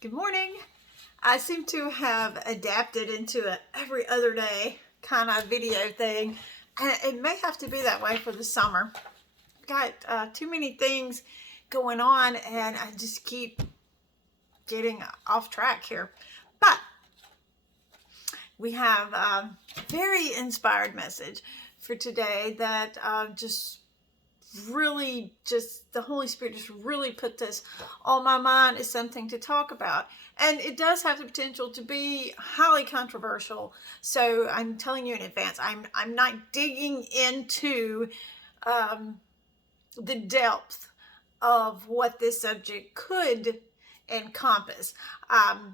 Good morning. I seem to have adapted into a every other day kind of video thing, and it may have to be that way for the summer. Got too many things going on, and I just keep getting off track here. But we have a very inspired message for today that the Holy Spirit just really put this on my mind as something to talk about. And it does have the potential to be highly controversial. So I'm telling you in advance, I'm not digging into the depth of what this subject could encompass.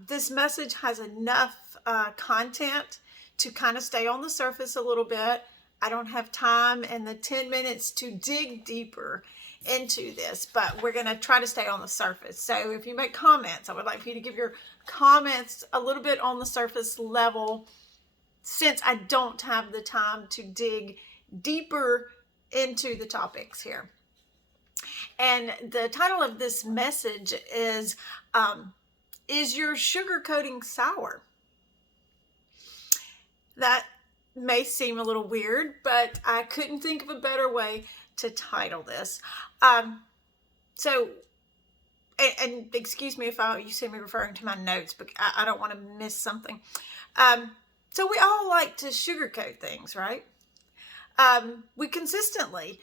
This message has enough content to kind of stay on the surface a little bit. I don't have time in the 10 minutes to dig deeper into this, but we're going to try to stay on the surface. So if you make comments, I would like for you to give your comments a little bit on the surface level, since I don't have the time to dig deeper into the topics here. And the title of this message is your sugarcoating sour? That may seem a little weird, but I couldn't think of a better way to title this. And excuse me if you see me referring to my notes, but I don't want to miss something. So we all like to sugarcoat things, right? We consistently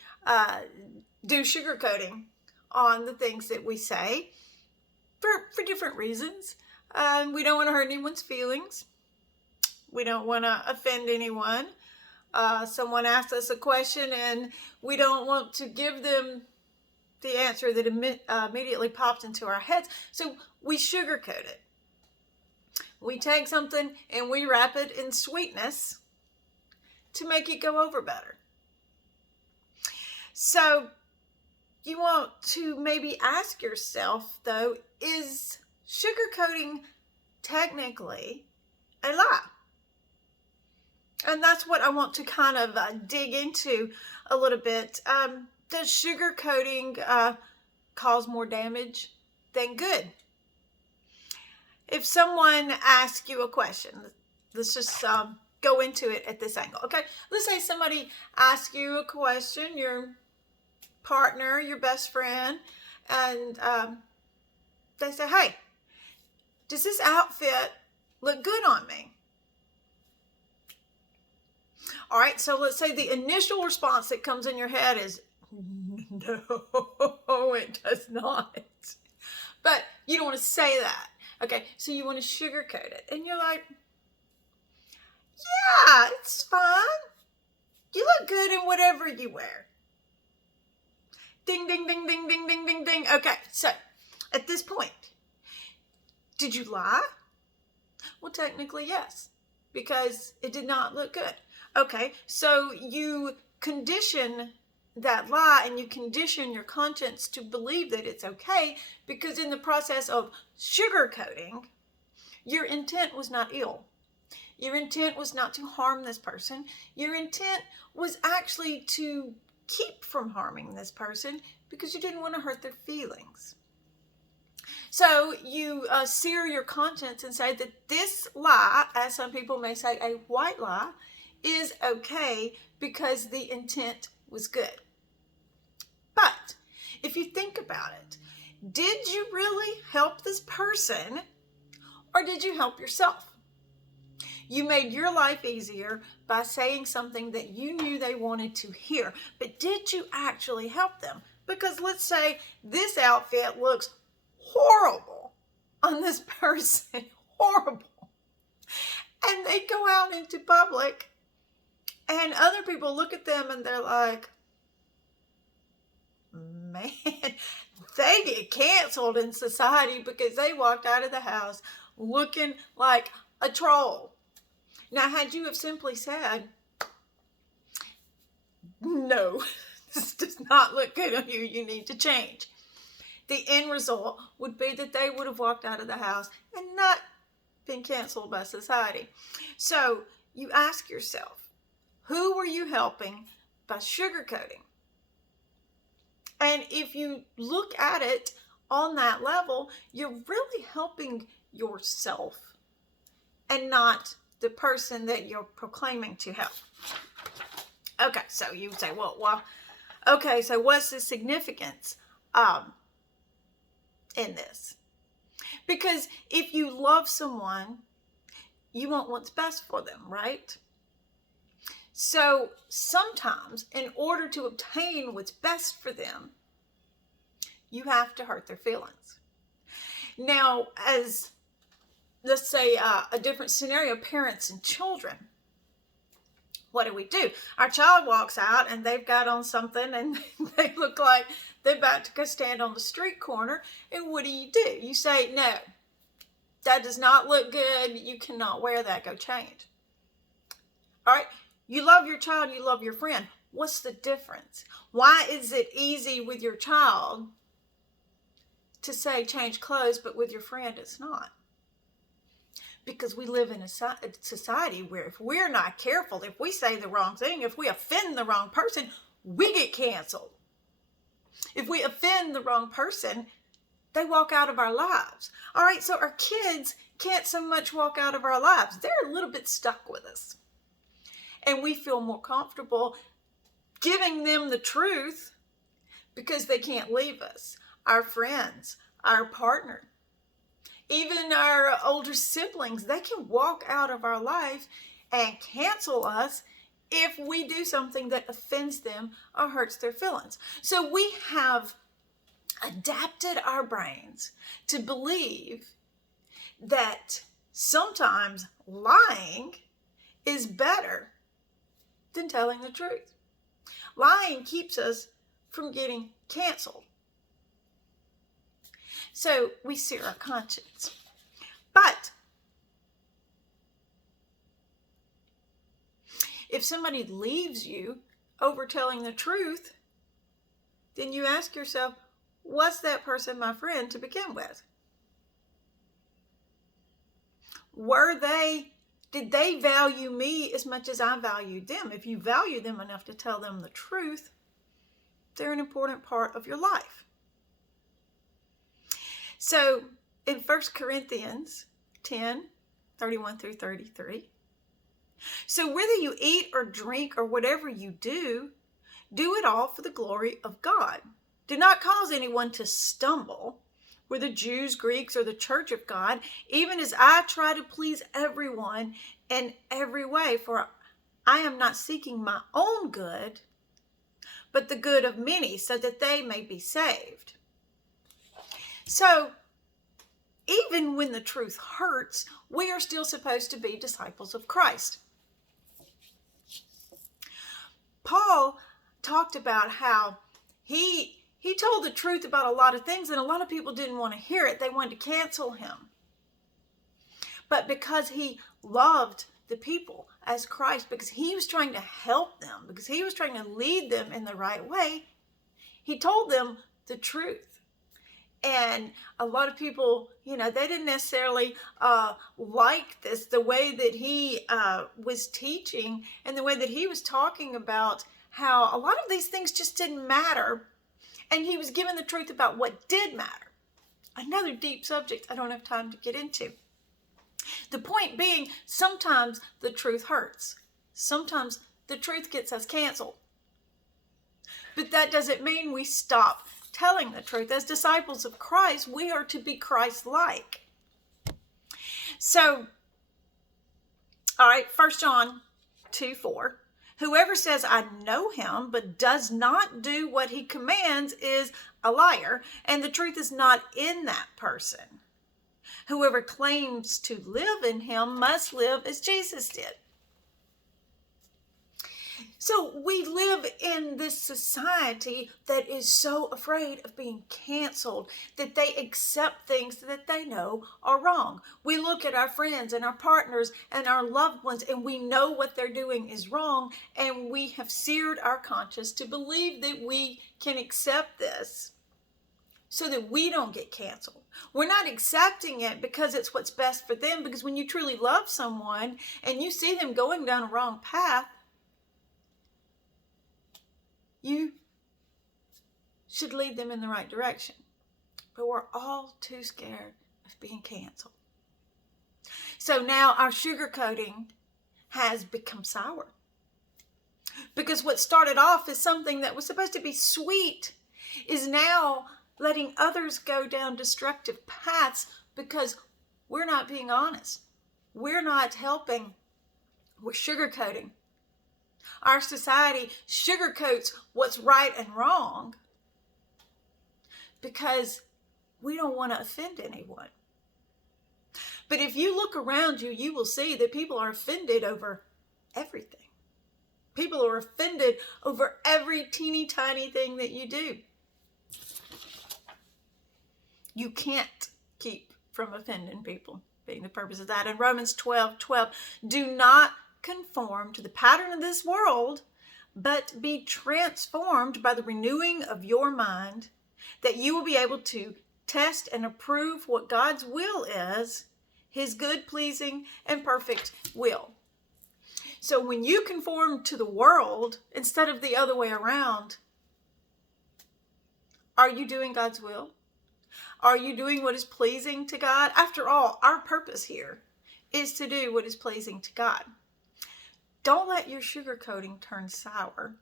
do sugarcoating on the things that we say for different reasons. We don't want to hurt anyone's feelings. We don't want to offend anyone. Someone asks us a question and we don't want to give them the answer that immediately popped into our heads. So we sugarcoat it. We take something and we wrap it in sweetness to make it go over better. So you want to maybe ask yourself, though, is sugarcoating technically a lie? And that's what I want to kind of dig into a little bit. Does sugarcoating cause more damage than good? If someone asks you a question, let's just go into it at this angle. Okay, let's say somebody asks you a question, your partner, your best friend, and they say, hey, does this outfit look good on me? All right, so let's say the initial response that comes in your head is, no, it does not. But you don't want to say that. Okay, so you want to sugarcoat it. And you're like, yeah, it's fine. You look good in whatever you wear. Ding, ding, ding, ding, ding, ding, ding, ding. Okay, so at this point, did you lie? Well, technically, yes, because it did not look good. Okay, so you condition that lie and you condition your conscience to believe that it's okay, because in the process of sugarcoating, your intent was not ill. Your intent was not to harm this person. Your intent was actually to keep from harming this person because you didn't want to hurt their feelings. So you sear your conscience and say that this lie, as some people may say a white lie, is okay because the intent was good. But if you think about it, did you really help this person, or did you help yourself? You made your life easier by saying something that you knew they wanted to hear, but did you actually help them? Because let's say this outfit looks horrible on this person, horrible, and they go out into public and other people look at them and they're like, man, they get canceled in society because they walked out of the house looking like a troll. Now, had you have simply said, no, this does not look good on you, you need to change, the end result would be that they would have walked out of the house and not been canceled by society. So you ask yourself, who were you helping by sugarcoating? And if you look at it on that level, you're really helping yourself and not the person that you're proclaiming to help. Okay, so you would say, okay, so what's the significance in this? Because if you love someone, you want what's best for them, right? So sometimes, in order to obtain what's best for them, you have to hurt their feelings. Now, as let's say a different scenario, parents and children. What do? Our child walks out and they've got on something and they look like they're about to go stand on the street corner. And what do? You say, no, that does not look good. You cannot wear that. Go change. All right. You love your child. You love your friend. What's the difference? Why is it easy with your child to say change clothes, but with your friend it's not? Because we live in a society where if we're not careful, if we say the wrong thing, if we offend the wrong person, we get canceled. If we offend the wrong person, they walk out of our lives. All right, so our kids can't so much walk out of our lives. They're a little bit stuck with us. And we feel more comfortable giving them the truth because they can't leave us. Our friends, our partner, even our older siblings, they can walk out of our life and cancel us if we do something that offends them or hurts their feelings. So we have adapted our brains to believe that sometimes lying is better than telling the truth. Lying keeps us from getting canceled. So we sear our conscience. But if somebody leaves you over telling the truth, then you ask yourself, was that person my friend to begin with? Did they value me as much as I valued them? If you value them enough to tell them the truth, they're an important part of your life. So in 1 Corinthians 10, 31 through 33, so whether you eat or drink or whatever you do it all for the glory of God. Do not cause anyone to stumble, whether Jews, Greeks, or the church of God, even as I try to please everyone in every way, for I am not seeking my own good, but the good of many, so that they may be saved. So, even when the truth hurts, we are still supposed to be disciples of Christ. Paul talked about how he told the truth about a lot of things, and a lot of people didn't want to hear it. They wanted to cancel him. But because he loved the people as Christ, because he was trying to help them, because he was trying to lead them in the right way, he told them the truth. And a lot of people, they didn't necessarily like this, the way that he was teaching and the way that he was talking about how a lot of these things just didn't matter. And he was given the truth about what did matter. Another deep subject I don't have time to get into. The point being, sometimes the truth hurts. Sometimes the truth gets us canceled. But that doesn't mean we stop telling the truth. As disciples of Christ, we are to be Christ-like. So, all right, 1 John 2:4. Whoever says, I know him, but does not do what he commands is a liar, and the truth is not in that person. Whoever claims to live in him must live as Jesus did. So we live in this society that is so afraid of being canceled that they accept things that they know are wrong. We look at our friends and our partners and our loved ones and we know what they're doing is wrong, and we have seared our conscience to believe that we can accept this so that we don't get canceled. We're not accepting it because it's what's best for them, because when you truly love someone and you see them going down a wrong path, you should lead them in the right direction. but we're all too scared of being canceled. So now our sugarcoating has become sour. Because what started off as something that was supposed to be sweet is now letting others go down destructive paths because we're not being honest. We're not helping. We're sugarcoating. Our society sugarcoats what's right and wrong because we don't want to offend anyone. But if you look around you, you will see that people are offended over everything. People are offended over every teeny tiny thing that you do. You can't keep from offending people, being the purpose of that. In Romans 12:12, do not conform to the pattern of this world, but be transformed by the renewing of your mind, that you will be able to test and approve what God's will is, his good, pleasing, and perfect will. So when you conform to the world instead of the other way around, are you doing God's will? Are you doing what is pleasing to God? After all, our purpose here is to do what is pleasing to God. Don't let your sugarcoating turn sour.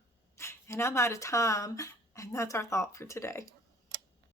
And I'm out of time, and that's our thought for today.